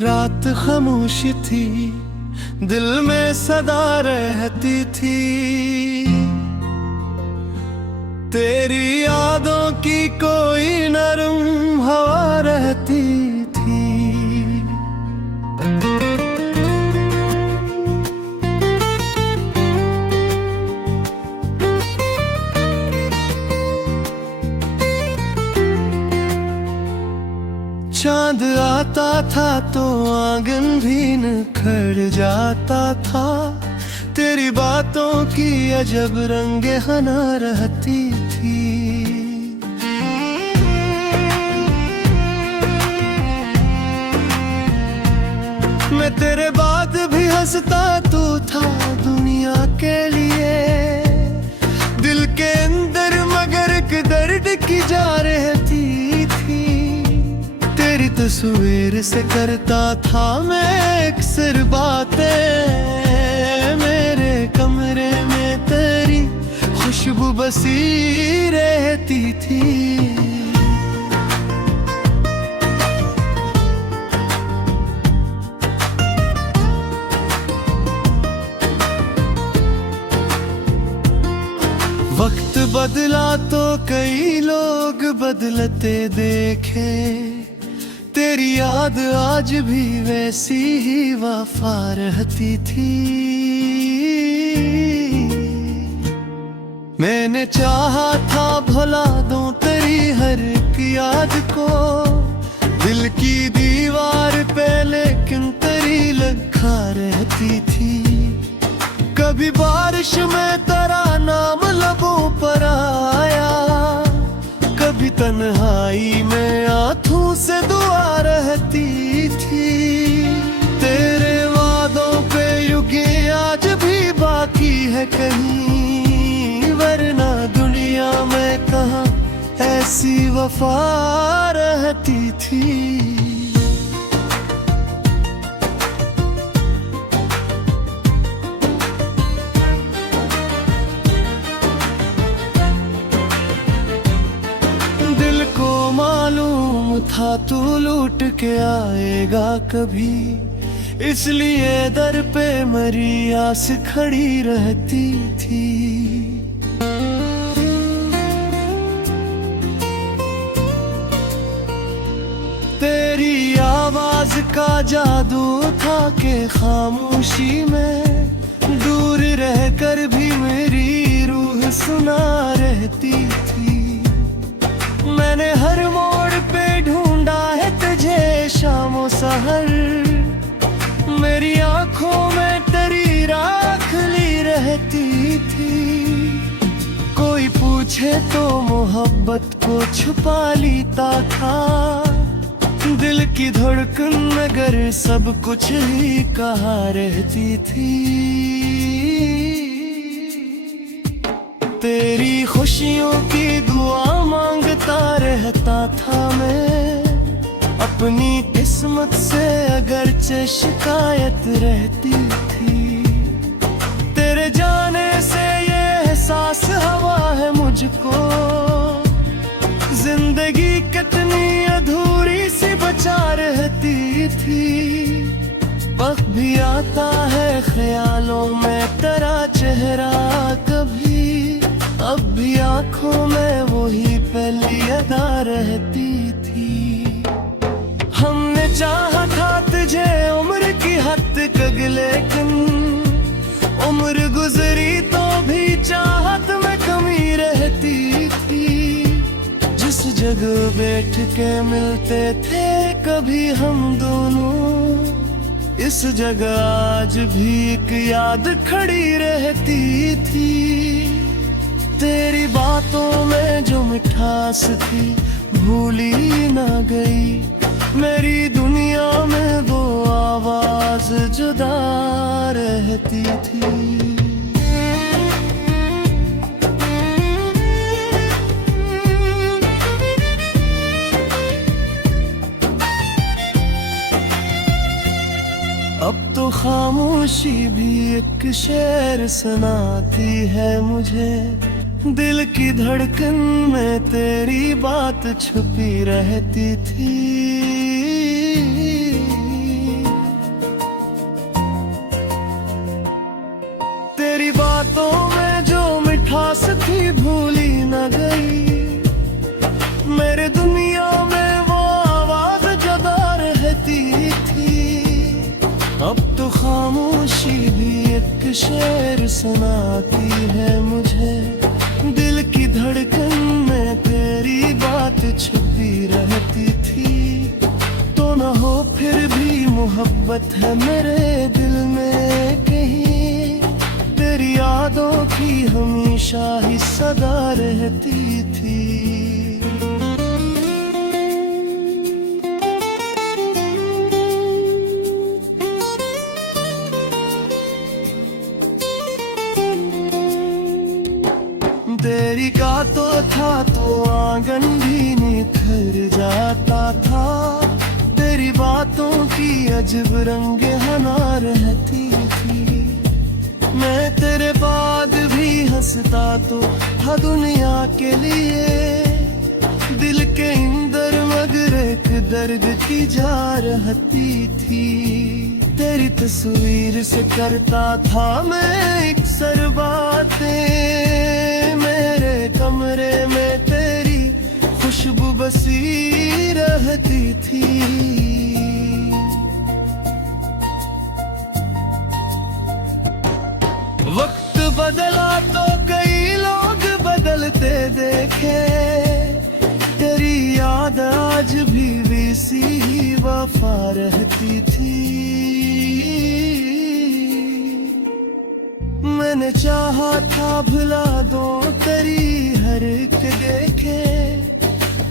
रात खामोशी थी, दिल में सदा रहती थी। तेरी यादों की कोई नरम हवा रहती थी। चांद आता था तो आंगन भी निखर जाता था। तेरी बातों की अजब रंगे हना रहती थी। मैं तेरे बाद भी हंसता तो था दुनिया के लिए। दिल के अंदर मगर एक दर्द की जा रहती थी। तेरी तस्वीर से करता था मैं अक्सर बातें। मेरे कमरे में तेरी खुशबू बसी रहती थी। वक्त बदला तो कई लोग बदलते देखे। तेरी याद आज भी वैसी ही वफा रहती थी। मैंने चाहा था भुला दूं तेरी हर एक याद को। दिल की दीवार पे लेकिन तेरी लगा रहती थी। कभी बारिश में तेरा नाम लबों पर आया, कभी तन्हाई में आंखों से दुआ रहती थी। तेरे वादों पे युगे आज भी बाकी है कहीं, वरना दुनिया में कहाँ ऐसी वफा रहती थी। मालूम था तू लूट के आएगा कभी, इसलिए दर पे मरी आस खड़ी रहती थी। तेरी आवाज का जादू था कि खामोशी में दूर रहकर भी मेरी रूह सुना रहती थी। मैंने हर मोड़ पे ढूंढा है तुझे शामों सहर। मेरी आंखों में तेरी राख ली रहती थी। कोई पूछे तो मोहब्बत को छुपा लेता था। दिल की धड़कन मगर सब कुछ ही कहा रहती थी। तेरी खुशियों की दुआ मांगता रहता था मैं। अपनी किस्मत से अगरचे शिकायत रहती थी। तेरे जाने से ये एहसास हवा है मुझको। जिंदगी कितनी अधूरी सी बचा रहती थी। वक्त भी आता है ख्यालों में तेरा चेहरा कभी। अब भी आंखों में वही पहली अदा रहती थी। हमने चाहा था तुझे उम्र की हद तक, लेकिन उम्र गुजरी तो भी चाहत में कमी रहती थी। जिस जगह बैठ के मिलते थे कभी हम दोनों, इस जगह आज भी एक याद खड़ी रहती थी। तेरी बातों में जो मिठास थी भूली ना गई। मेरी दुनिया में वो आवाज जुदा रहती थी। अब तो खामोशी भी एक शेर सुनाती है मुझे। दिल की धड़कन में तेरी बात छुपी रहती थी। तेरी बातों में जो मिठास थी भूली न गई। मेरे दुनिया में वो आवाज जगा रहती थी। अब तो खामोशी भी एक शेर सुनाती है मुझे। दिल की धड़कन में तेरी बात छुपी रहती थी। तो न हो फिर भी मोहब्बत है मेरे दिल में कहीं। तेरी यादों की हमेशा ही सदा रहती थी। तेरी गातों था तो आंगन भी निखर जाता था। तेरी बातों की अजब रंग हना रहती थी। मैं तेरे बाद भी हंसता तो था दुनिया के लिए। दिल के अंदर मगर एक दर्द की जा रहती थी। तेरी तस्वीर से करता था मैं अक्सर बातें। मेरे कमरे में तेरी खुशबू बसी रहती थी। वक्त बदला तो कई लोग बदलते देखे। तेरी याद आज भी वैसी ही वफा रहती थी। मैंने चाहा था भुला दो तेरी हर एक देखे।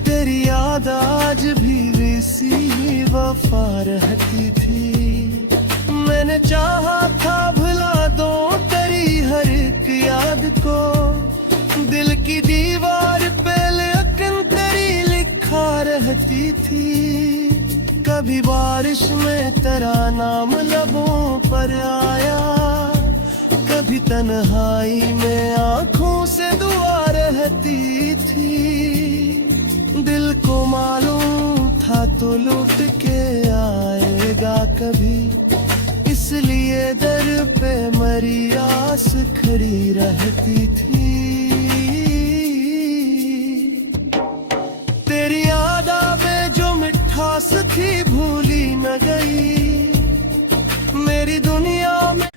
तेरी याद आज भी वैसी ही वफा रहती थी। मैंने चाहा था भुला दो तेरी हर एक याद को। दिल की दीवार पे लेकिन तेरी लिखा रहती थी। कभी बारिश में तेरा नाम लबों पर आया। कभी तन्हाई में आंखों से दुआ रहती थी। दिल को मालूम था तो लौट के आएगा कभी। इसलिए दर पे मरी आस खड़ी रहती थी। तेरी याद में जो मिठास थी भूली न गई। मेरी दुनिया में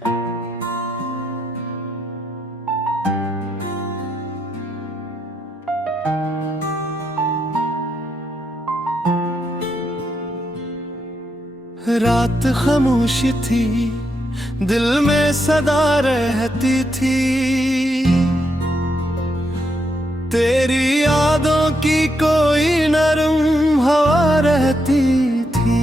रात खामोशी थी, दिल में सदा रहती थी। तेरी यादों की कोई नरम हवा रहती थी।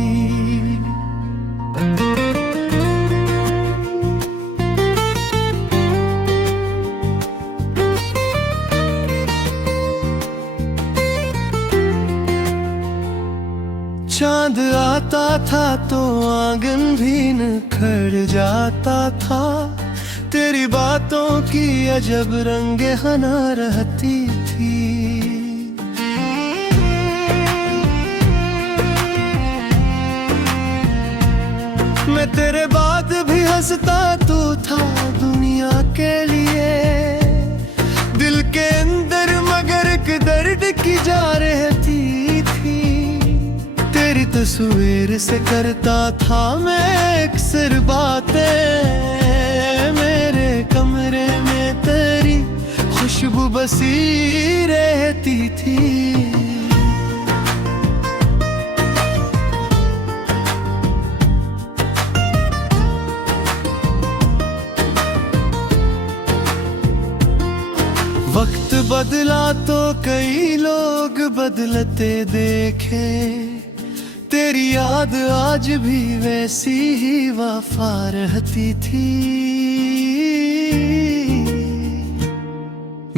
चांद आता था तो आंगन भी निखर जाता था। तेरी बातों की अजब रंग हना रहती थी। मैं तेरे बाद भी हंसता तो था दुनिया के लिए। दिल के अंदर मगर एक दर्द की जा रहती थी। तेरी तस्वीर से करता था मैं अक्सर बातें। मेरे कमरे में तेरी खुशबू बसी रहती थी। वक्त बदला तो कई लोग बदलते देखे। तेरी याद आज भी वैसी ही वफा रहती थी।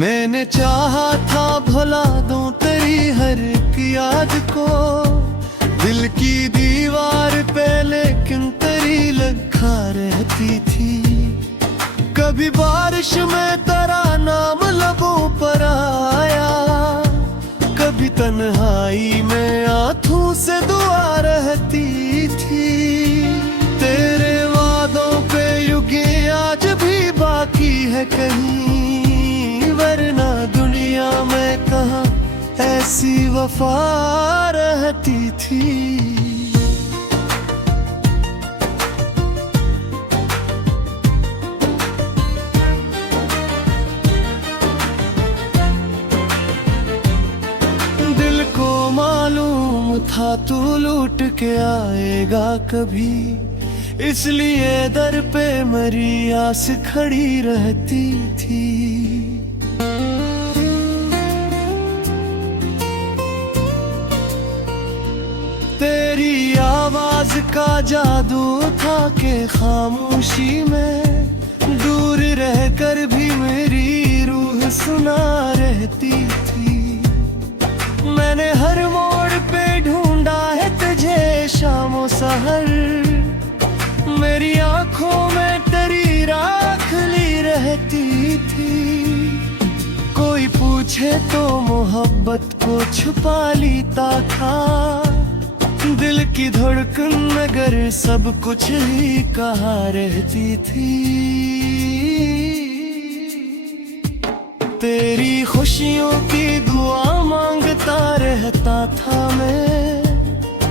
मैंने चाहा था भुला दूं तेरी हर एक याद को। दिल की दीवार पे लेकिन तेरी लिखा रहती थी। कभी बारिश में तेरा नाम लबों पर आया। कभी तन्हाई में आंखों से दुआ रहती थी। तेरे वादों पे युगे आज भी बाकी है कहीं, वरना दुनिया में कहाँ ऐसी वफा रहती थी। दिल को मालूम था तू लूट के आएगा कभी, इसलिए दर पे मेरी आस खड़ी रहती थी। तेरी आवाज का जादू था कि खामोशी में दूर रहकर भी मेरी रूह सुना रहती थी। मैंने हर मोड़ पे ढूंढा है तुझे शामो सहर, मेरी आंखों में तेरी राख ली रहती थी। कोई पूछे तो मोहब्बत को छुपा लेता था, दिल की धड़कन मगर सब कुछ ही कहा रहती थी। तेरी खुशियों की दुआ मांगता रहता था मैं,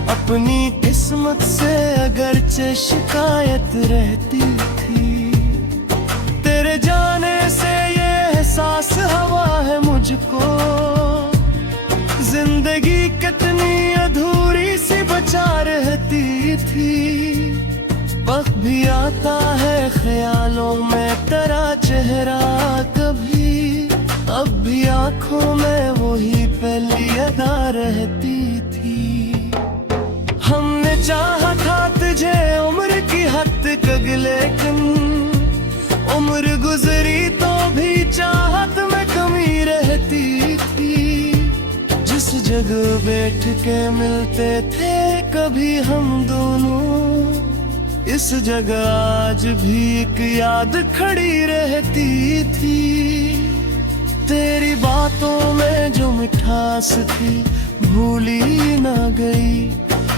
अपनी किस्मत से अगरचे शिकायत रहती थी। तेरे जाने से ये एहसास हवा है मुझको, जिंदगी कितनी अधूरी सी बचा रहती थी। वक्त भी आता है ख्यालों में तेरा चेहरा कभी, अब भी आंखों में वही पहली अदा रहती थी। हमने चाहा था तुझे उम्र की हद तक, लेकिन उम्र गुजरी तो भी चाहत में कमी रहती थी। जिस जगह बैठ के मिलते थे कभी हम दोनों, इस जगह आज भी एक याद खड़ी रहती थी। तेरी बातों में जो मिठास थी भूली ना गई,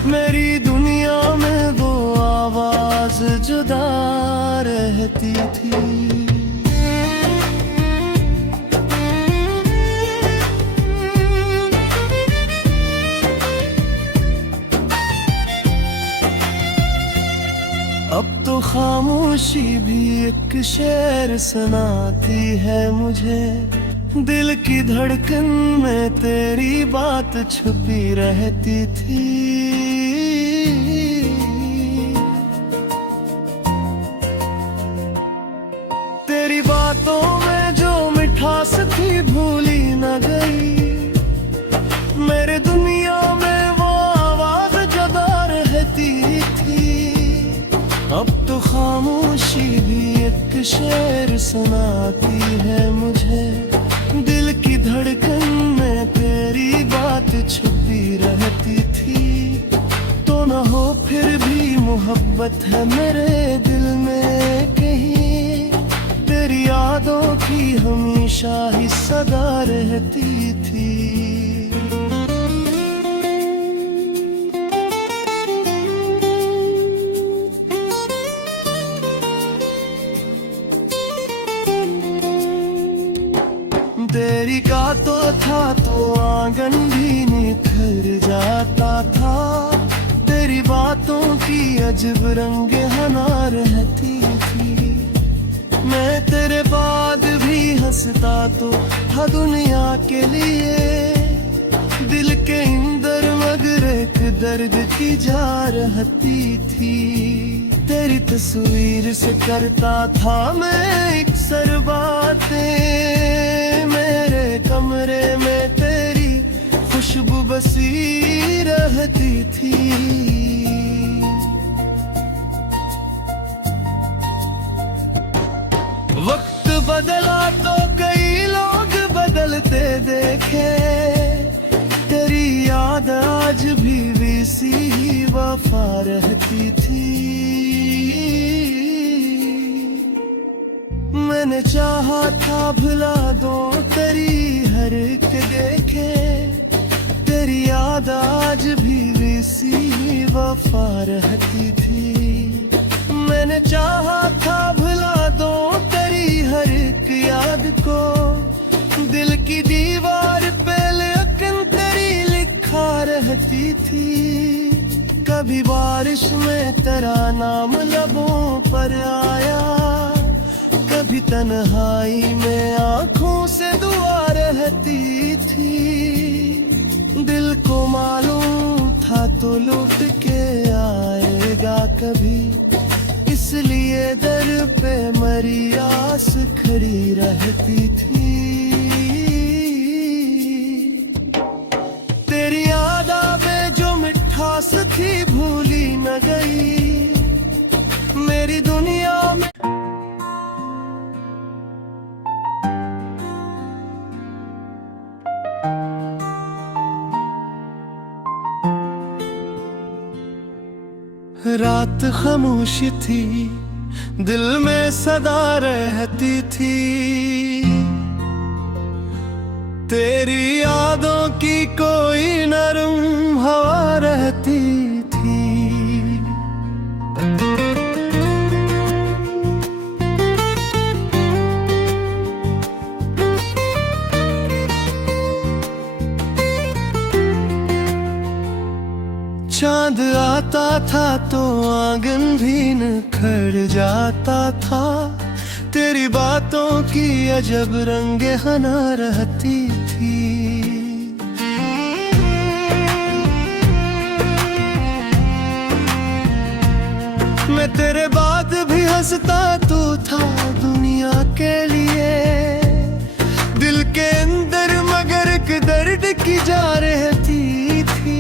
मेरी दुनिया में वो आवाज जुदा रहती थी। अब तो खामोशी भी एक शेर सुनाती है मुझे, दिल की धड़कन में तेरी बात छुपी रहती थी। तेरी बातों में जो मिठास थी भूली न गई, मेरे दुनिया में वो आवाज जुदा रहती थी। अब तो खामोशी भी एक शेर सुनाती है मुझे, दिल की धड़कन में तेरी बात छुपी रहती थी। तो न हो फिर भी मोहब्बत है मेरे दिल में कहीं, तेरी यादों की हमेशा ही सदा रहती थी। तेरी का तो था तो आंगन भी निखर जाता था, तेरी बातों की अजब रंग हना रहती थी। मैं तेरे बाद भी हंसता तो था दुनिया के लिए, दिल के अंदर मगर एक दर्द की जा रहती थी। तेरी तस्वीर से करता था मैं एक सर बातें, मेरे कमरे में तेरी खुशबू बसी रहती थी। वक्त बदला तो कई लोग बदलते देखे, तेरी याद आज भी वैसी ही वफा रहती थी। मैंने चाहा था भुला दो तेरी हर एक देखे, तेरी याद आज भी वैसी ही वफा रहती थी। मैंने चाहा था भुला दो तेरी हर एक रहती थी। कभी बारिश में तेरा नाम लबों पर आया, कभी तन्हाई में आंखों से दुआ रहती थी। दिल को मालूम था तो लौट के आएगा कभी, इसलिए दर पे मरी आस खड़ी रहती थी। तेरी यादें जो मिठास थी भूली न गई मेरी दुनिया में। रात खामोशी थी, दिल में सदा रहती थी, तेरी यादों की कोई नरम हवा रहती थी। चांद आता था तो आंगन भी निखर जाता था, तेरी बातों की अजब रंगे हना रहती थी। मैं तेरे बाद भी हंसता तो था दुनिया के लिए, दिल के अंदर मगर एक दर्द की जा रहती थी।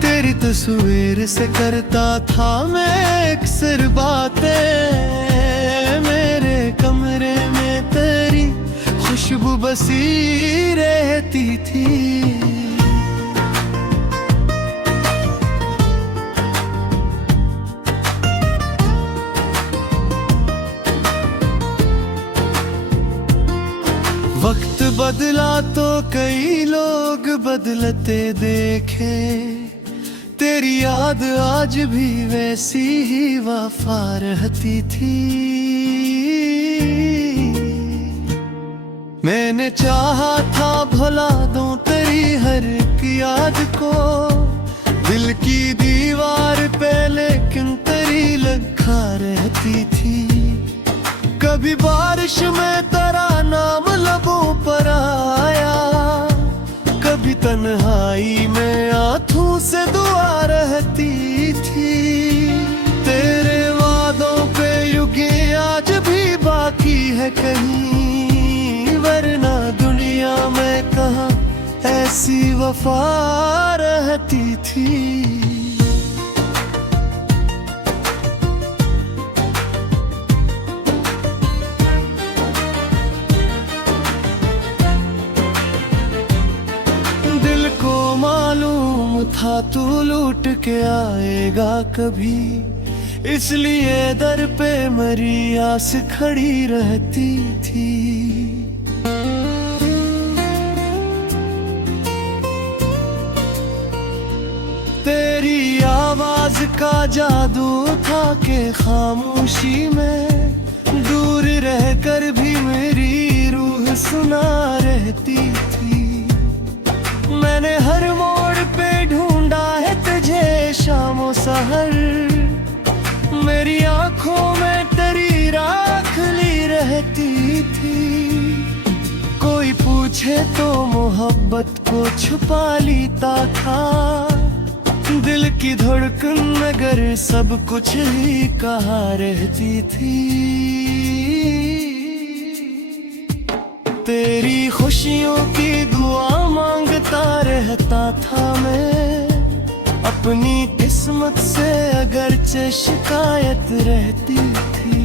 तेरी तस्वीर से करता था मैं अक्सर बातें, मेरे कमरे में तेरी खुशबू बसी रहती थी। वक्त बदला तो कई लोग बदलते देखे, तेरी याद आज भी वैसी ही वफा रहती थी। मैंने चाहा था भुला दूं तेरी हर एक याद को, दिल की दीवार पे लेकिन तेरी लखा रहती थी। कभी बारिश में तेरा नाम लबों पर आया, कभी तन्हाई में आंखों से दुआ रहती थी। तेरे वादों पे युगे आज भी बाकी है कहीं, वरना दुनिया में कहाँ ऐसी वफा रहती थी। मालूम था तू लूट के आएगा कभी, इसलिए दर पे मरी आस खड़ी रहती थी। तेरी आवाज का जादू था कि खामोशी में दूर रहकर भी मेरी रूह सुना रहती थी। मैंने हर मोड़ पे ढूंढा है तुझे शामों सहर, मेरी आंखों में तेरी राख ली रहती थी। कोई पूछे तो मोहब्बत को छुपा लेता था, दिल की धड़कन मगर सब कुछ ही कहा रहती थी। तेरी खुशियों की दुआ मांगता रहता था मैं, अपनी किस्मत से अगरचे शिकायत रहती थी।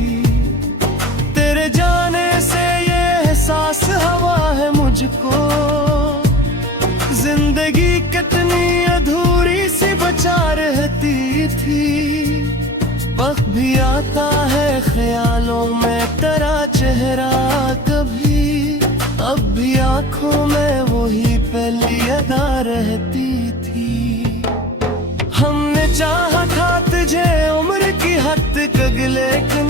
तेरे जाने से ये एहसास हुआ है मुझको, जिंदगी कितनी अधूरी सी बचा रहती थी। वक्त भी आता है ख्यालों में तेरा चेहरा कभी, अब भी आंखों में वही पहली अदा रहती थी। हमने चाहा था तुझे उम्र की हद तक, लेकिन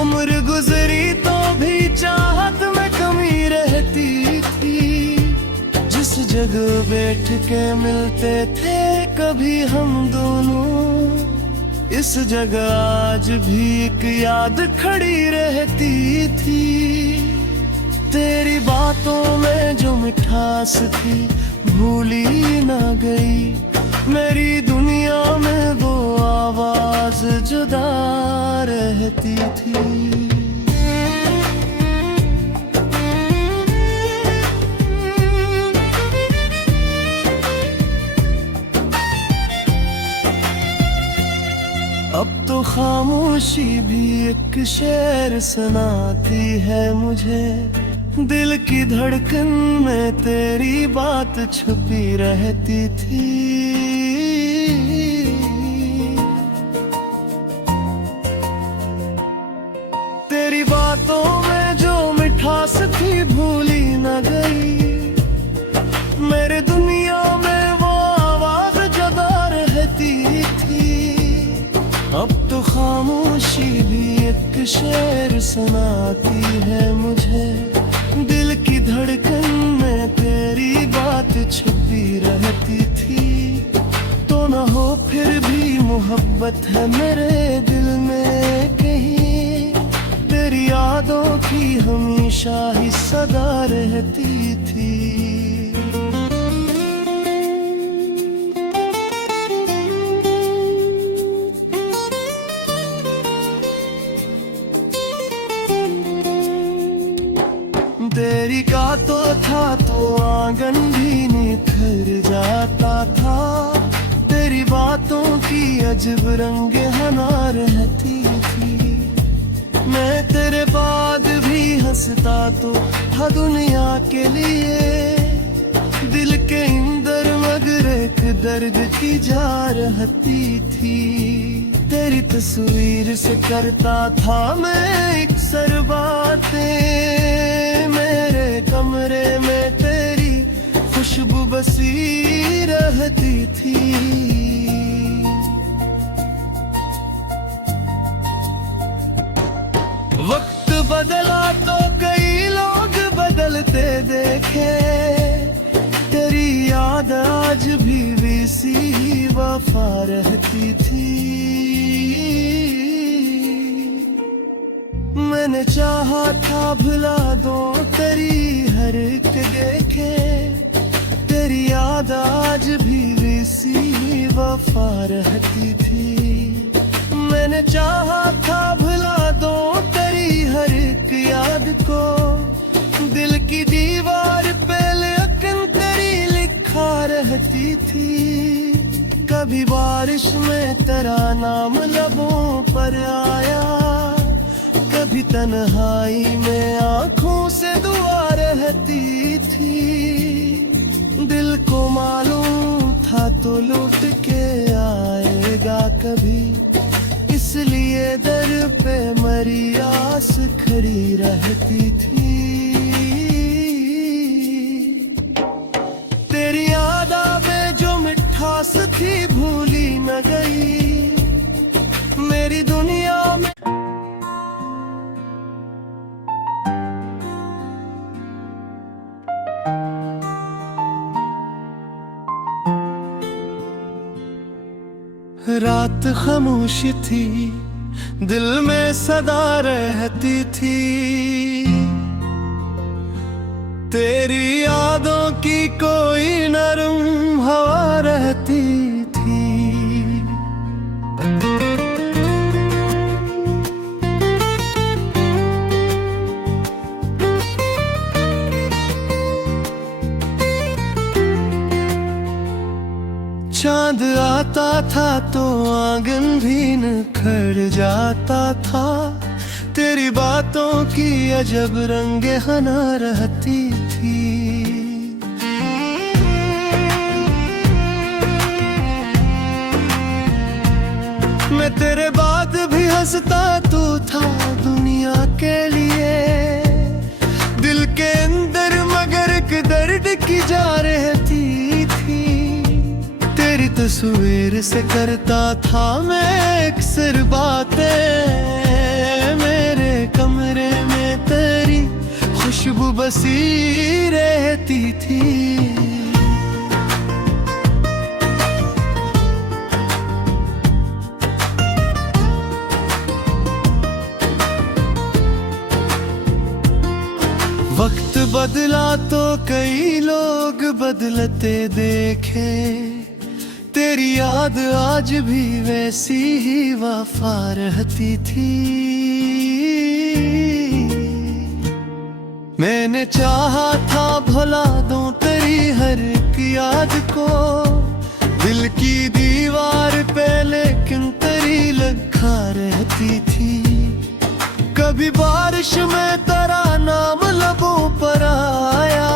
उम्र गुजरी तो भी चाहत में कमी रहती थी। जिस जगह बैठ के मिलते थे कभी हम दोनों, इस जगह आज भी एक याद खड़ी रहती थी। तेरी बातों में जो मिठास थी भूली ना गई, मेरी दुनिया में वो आवाज जुदा रहती थी। अब तो खामोशी भी एक शेर सुनाती है मुझे, दिल की धड़कन में तेरी बात छुपी रहती थी। तेरी बातों में जो मिठास थी भूली न गई, मेरे दुनिया में वो आवाज जुदा रहती थी। अब तो खामोशी भी एक शेर सुनाती है मुझे, दिल की धड़कन में तेरी बात छुपी रहती थी। तो न हो फिर भी मोहब्बत है मेरे दिल में कहीं, तेरी यादों की हमेशा ही सदा रहती थी। तेरी का तो था तो आंगन भी निखर जाता था, तेरी बातों की अजब रंग हना रहती थी। मैं तेरे बाद भी हंसता तो था दुनिया के लिए, दिल के अंदर मगर एक दर्द की जा रहती थी। तेरी तस्वीर से करता था मैं अक्सर बातें, मेरे कमरे में तेरी खुशबू बसी रहती थी। वक्त बदला तो कई लोग बदलते देखे, तेरी याद आज भी वैसी ही वफा रहती थी। मैंने चाहा था भुला दो तेरी हर एक देखे, तेरी याद आज भी वैसी ही वफा रहती थी। मैंने चाहा था भुला दो तेरी हर एक याद को, दिल की दीवार पे लेकिन तेरी लिखा रहती थी। कभी बारिश में तेरा नाम लबों पर आया, कभी तन्हाई में आंखों से दुआ रहती थी। दिल को मालूम था तो लौट के आएगा कभी, इसलिए दर पे मरी आस खड़ी रहती थी। तेरी यादा में जो मिठास थी भूली न गई, मेरी दुनिया में रात खामोश थी, दिल में सदा रहती थी। तेरी यादों की कोई नरम हवा रहती थी। चांद आता था तो आंगन भी निखर जाता था, तेरी बातों की अजब रंग हना रहती थी। मैं तेरे बाद भी हंसता तो था दुनिया के लिए, दिल के अंदर मगर एक दर्द की जा रहती थी। तेरी तस्वीर से करता था मैं अक्सर बातें, मेरे कमरे में तेरी खुशबू बसी रहती थी। वक्त बदला तो कई लोग बदलते देखे, तेरी याद आज भी वैसी ही वफा रहती थी। मैंने चाहा था भुला दूं तेरी हर एक याद को, दिल की दीवार पे लेकिन तेरी लखा रहती थी। कभी बारिश में तेरा नाम लबों पर आया,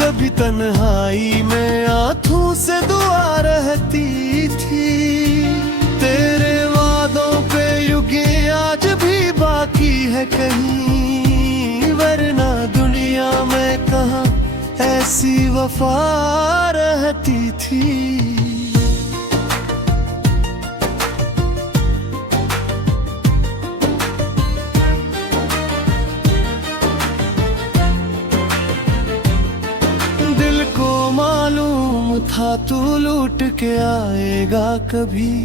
कभी तन्हाई में आंखों से दुआ रहती थी। तेरे वादों पे युगे आज भी बाकी है कहीं, वरना दुनिया में कहाँ ऐसी वफा रहती थी। दिल को मालूम था तू लूट के आएगा कभी,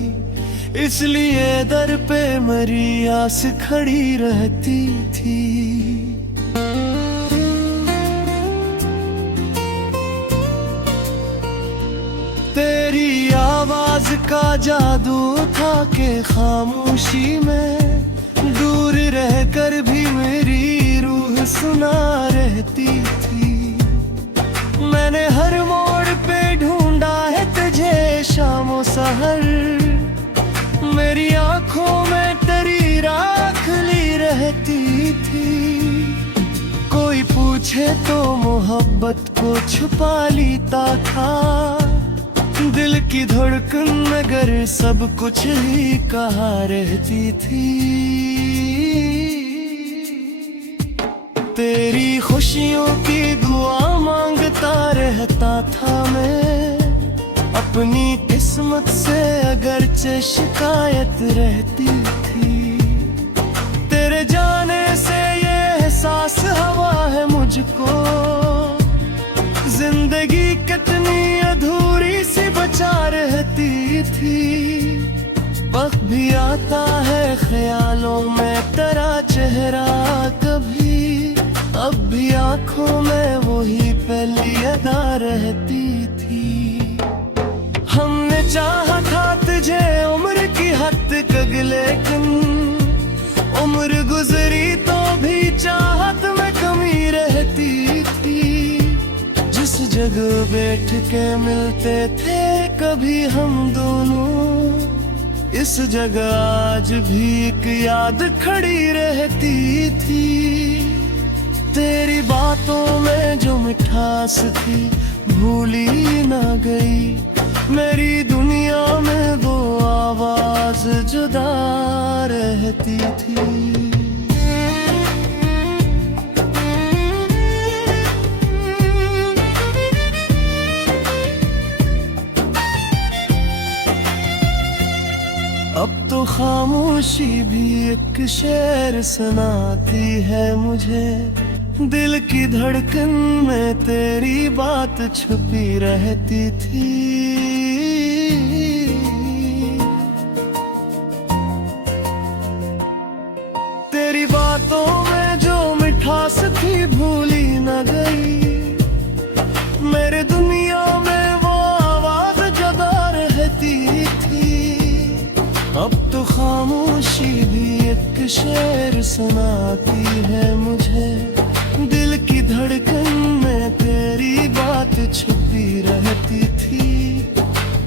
इसलिए दर पे मेरी आस खड़ी रहती थी। तेरी आवाज का जादू था कि खामोशी में दूर रहकर भी मेरी रूह सुना रहती थी। मैंने हर मोड़ पे ढूंढा है तुझे शामों सहर, मेरी आंखों में तेरी राख ली रहती थी। कोई पूछे तो मोहब्बत को छुपा लेता था, दिल की धड़कन मगर सब कुछ ही कहा रहती थी। तेरी खुशियों की दुआ मांगता रहता था मैं, अपनी किस्मत से अगरचे शिकायत रहती थी। तेरे जाने से ये एहसास हुआ है मुझको, जिंदगी कितनी अधूरी सी बचा रहती थी। वक्त भी आता है ख्यालों में तेरा चेहरा कभी, अब भी आंखों में वही पहली अदा रहती थी। हमने चाहा था तुझे उम्र की हद तक, लेकिन उम्र गुजरी तो भी चाहत में कमी रहती थी। जिस जगह बैठ के मिलते थे कभी हम दोनों, इस जगह आज भी एक याद खड़ी रहती थी। तेरी बातों में जो मिठास थी भूली ना गई, मेरी दुनिया में वो आवाज जुदा रहती थी। अब तो खामोशी भी एक शेर सुनाती है मुझे, दिल की धड़कन में तेरी बात छुपी रहती थी। तेरी बातों में जो मिठास थी भूली न गई, मेरे दुनिया में वो आवाज जगा रहती थी। अब तो खामोशी भी एक शेर सुनाती है मुझे, दिल की धड़कन में तेरी बात छुपी रहती थी।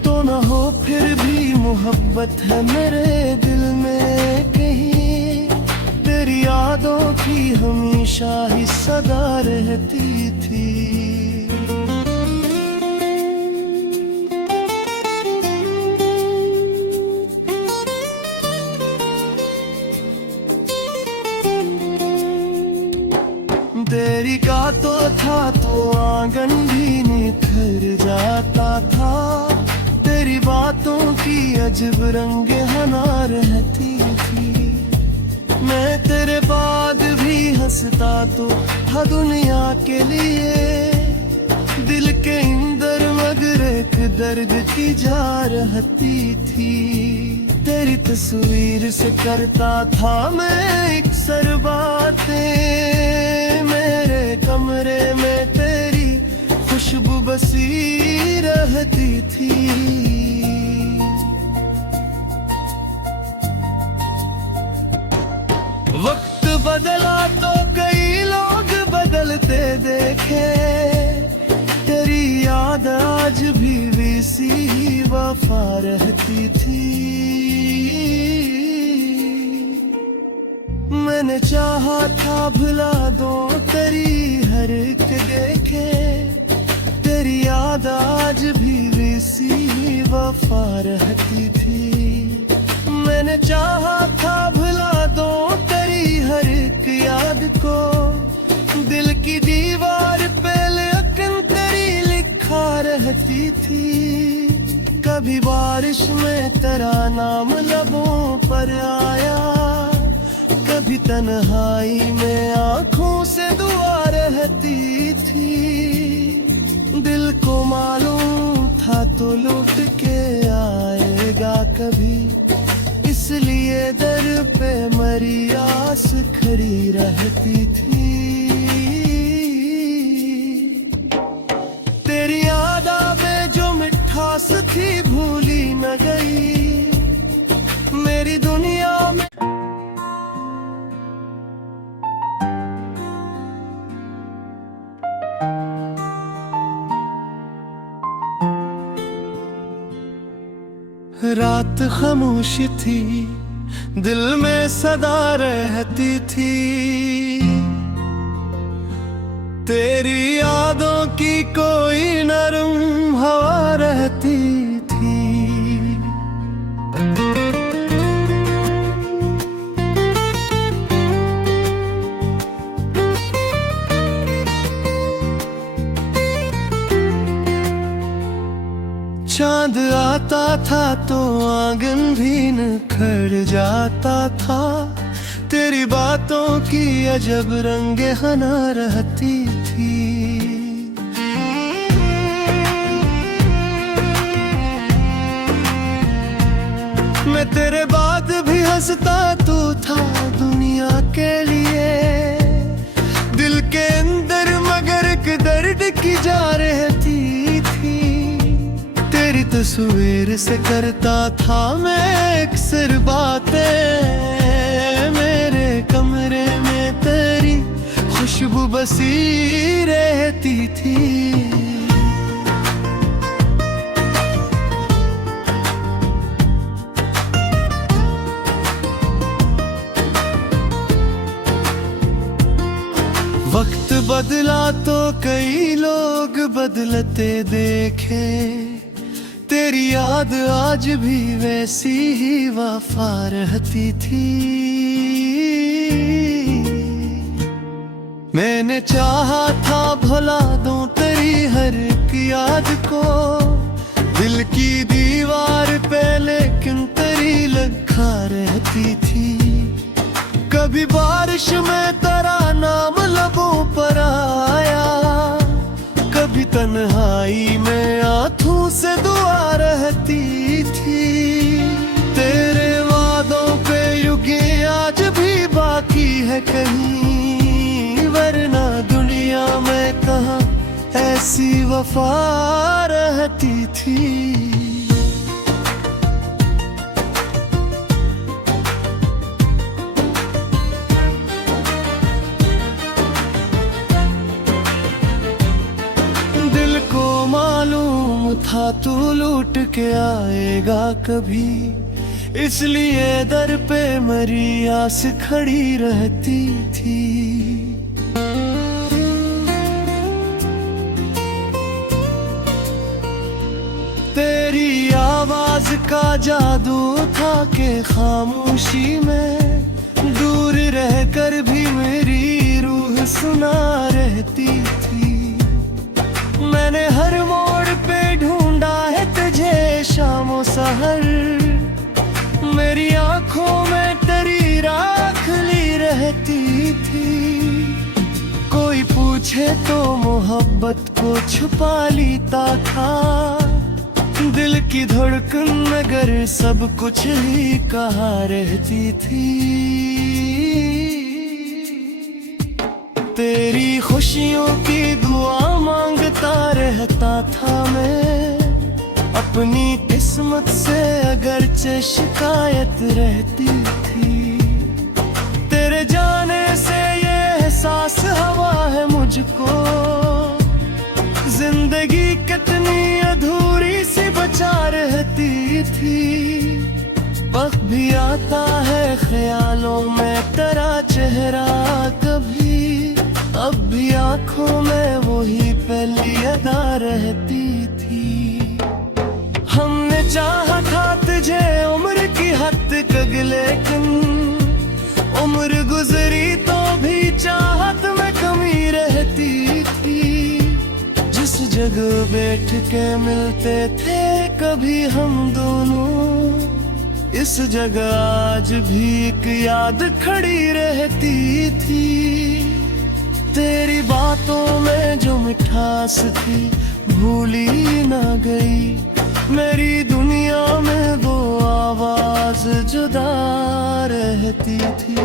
तो न हो फिर भी मोहब्बत है मेरे दिल में कहीं, तेरी यादों की हमेशा ही सदा रहती थी। तेरी गातों था तो आंगन भी निखर जाता था, तेरी बातों की अजब रंग हना रहती थी। मैं तेरे बाद भी हंसता तो था दुनिया के लिए, दिल के अंदर मगर एक दर्द की जा रहती थी। तेरी तस्वीर से करता था मैं अक्सर बातें, मैं रहती थी। वक्त बदला तो कई लोग बदलते देखे, तेरी याद आज भी वैसी ही वफा रहती थी। मैंने चाहा था भुला दो तेरी हर एक देखे, तेरी याद आज भी वैसी ही वफा रहती थी। मैंने चाहा था भुला दो तेरी हर एक याद को, दिल की दीवार पे लेकिन तेरी लिखा रहती थी। कभी बारिश में तेरा नाम लबों पर आया, कभी तन्हाई में आंखों से दुआ रहती थी। दिल को मालूम था तो लौट के आएगा कभी, इसलिए दर पे मरी आस खड़ी रहती थी। तेरी याद में जो मिठास थी भूली न गई, मेरी दुनिया में रात खामोशी थी, दिल में सदा रहती थी। तेरी यादों की कोई नरम हवा रहती थी। चांद आता था तो आंगन भी निखर जाता था, तेरी बातों की अजब रंगे हना रहती थी। मैं तेरे बाद भी हंसता तो था दुनिया के लिए, दिल के अंदर मगर एक दर्द की जा रहती थी। तेरी तस्वीर से करता था मैं अक्सर बातें, मेरे कमरे में तेरी खुशबू बसी रहती थी। वक्त बदला तो कई लोग बदलते देखे, तेरी याद आज भी वैसी ही वफा रहती थी। मैंने चाहा था भुला दूं तेरी हर एक याद को, दिल की दीवार पे लेकिन तेरी लिखा रहती थी। कभी बारिश में तेरा नाम लबों पर आया, कभी तन्हाई में आंखों से दुआ रहती थी। तेरे वादों पे युगे आज भी बाकी है कहीं, वरना दुनिया में कहाँ ऐसी वफा रहती थी। था तू लूट के आएगा कभी, इसलिए दर पे मरी आस खड़ी रहती थी। तेरी आवाज का जादू था कि खामोशी में दूर रहकर भी मेरी रूह सुना रहती थी। मैंने हर मोड़ पे ढूंढा है तुझे शामों सहर, मेरी आंखों में तेरी राख ली रहती थी। कोई पूछे तो मोहब्बत को छुपा लेता था, दिल की धड़कन मगर सब कुछ ही कहा रहती थी। तेरी खुशियों की दुआ मांगता रहता था मैं, अपनी किस्मत से अगरचे शिकायत रहती थी, तेरे जाने से ये एहसास हवा है मुझको। जिंदगी कितनी अधूरी सी बचा रहती थी। वक्त भी आता है ख्यालों में तेरा चेहरा कभी, अब भी आंखों में वही पहली अदा रहती थी। हमने चाहा था तुझे उम्र की हद तक, लेकिन उम्र गुजरी तो भी चाहत में कमी रहती थी। जिस जगह बैठ के मिलते थे कभी हम दोनों, इस जगह आज भी एक याद खड़ी रहती थी। तेरी बातों में जो मिठास थी भूली ना गई, मेरी दुनिया में वो आवाज जुदा रहती थी।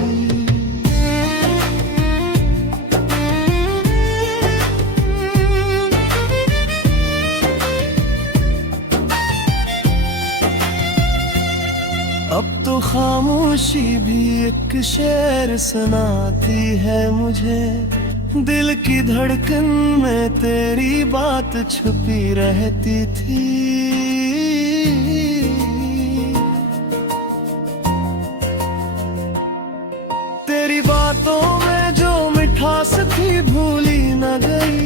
अब तो खामोशी भी एक शेर सुनाती है मुझे, दिल की धड़कन में तेरी बात छुपी रहती थी। तेरी बातों में जो मिठास थी भूली न गई,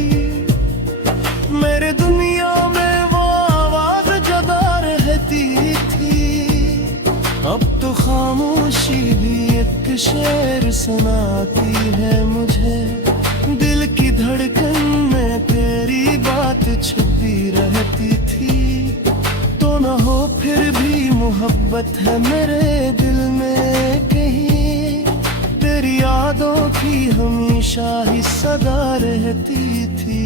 मेरे दुनिया में वो आवाज जुदा रहती थी। अब तो खामोशी भी एक शेर सुनाती है मुझे, दिल की धड़कन में तेरी बात छुपी रहती थी। तो न हो फिर भी मोहब्बत है मेरे दिल में कहीं, तेरी यादों की हमेशा ही सदा रहती थी।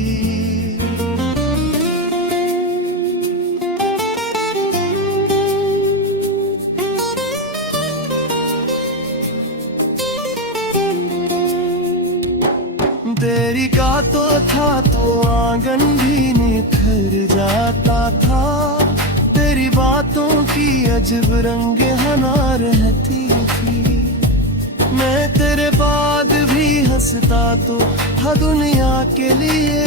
तेरी का तो था तो आंगन भी निखर जाता था, तेरी बातों की अजब रंग हना रहती थी। मैं तेरे बाद भी हंसता तो था दुनिया के लिए,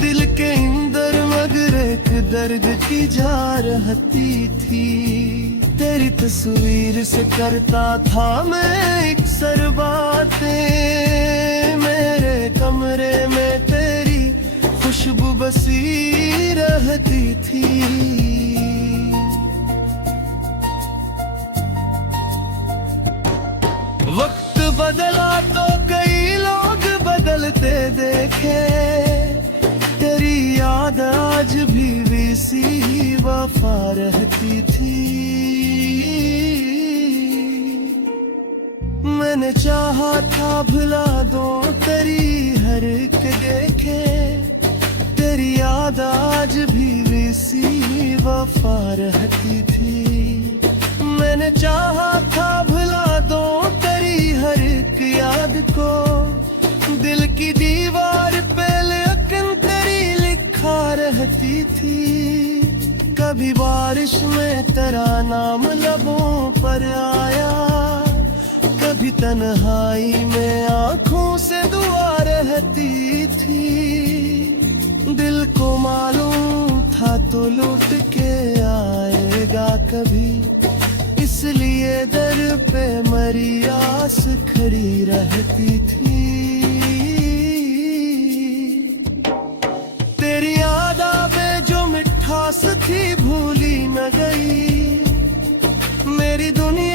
दिल के अंदर मगर एक दर्द की जा रहती थी। तेरी तस्वीर से करता था मैं एक सर बातें, मेरे कमरे में तेरी खुशबू बसी रहती थी। वक्त बदला तो कई लोग बदलते देखे, तेरी याद आज भी वैसी ही वफा रहती थी। मैंने चाहा था भुला दो तेरी हर एक देखे, तेरी याद आज भी वैसी ही वफा रहती थी। मैंने चाहा था भुला दो तेरी हर एक याद को, दिल की दीवार पे लेकिन तेरी लिखा रहती थी। कभी बारिश में तेरा नाम लबों पर आया, कभी तन्हाई में आंखों से दुआ रहती थी। दिल को मालूम था तो लौट के आएगा कभी, इसलिए दर पे मरी आस खड़ी रहती थी। तेरी याद में जो मिठास थी भूली न गई, मेरी दुनिया